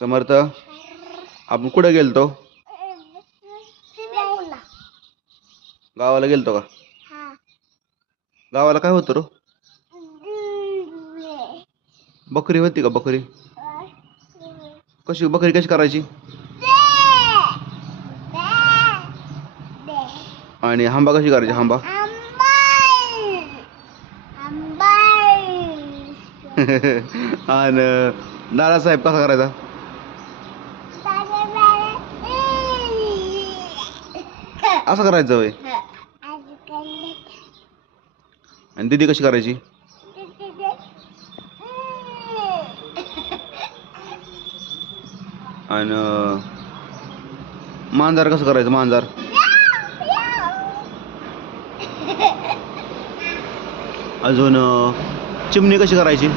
समर्थ, आपण कुठे गेलतो? गावाला गेलतो का? गावाला काय होतं रो? बकरी होती का? बकरी कशी करायची? आणि हांबा कशी करायची? हांबा आणि नानासाहेब कसा करायचा? असं करायचं होय. आणि दीदी कशी करायची? आणि मांजर कसं करायचं? मांजर अजून चिमणी कशी करायची?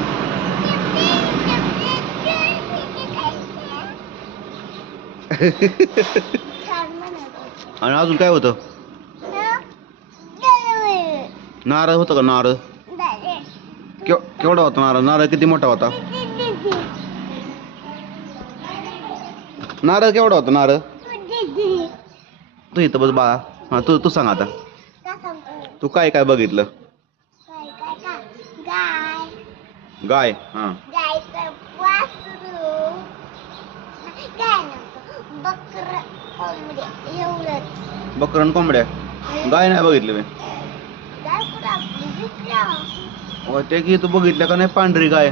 आणि अजून काय होतं? नारळ होतं का? नारळ केवढा होता? नारळ किती मोठा होता? नारळ केवढा होता? नारळ तू इथं बस बाळा. हा, तू सांग आता. तू काय काय बघितलं? गाय. हा. बकरं कोंबड्या. गाय नाही बघितली मी. ते की तू बघितलं का नाही? पांढरी गाय.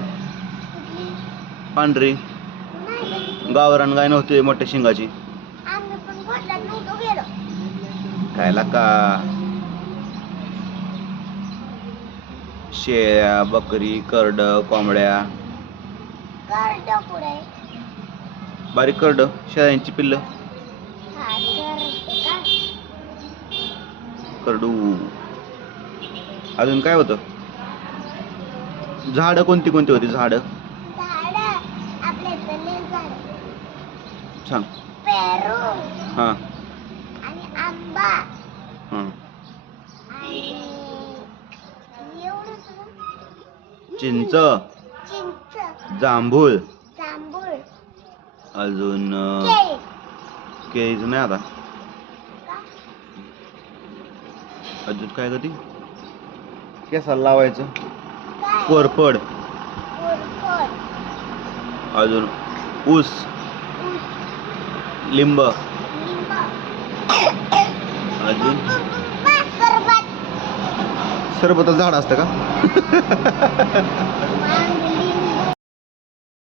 पांढरी गावरान गाय नव्हती मोठ्या शिंगाची. खायला का? शेळ्या, बकरी, करड, कोंबड्या. बारीक करड, शेळ्यांची पिल्ल. करडू. अजून काय होतं? झाडं कोणती कोणती होती? झाडं सांग. पेरू. हा. आणि आंबा. हा. चिंच. जांभूळ. अजून केळीच नाही आता. अजून काय कधी केसाला लावायचं? कोरफड. अजून ऊस. लिंब. अजून सरबत झाड असतं का?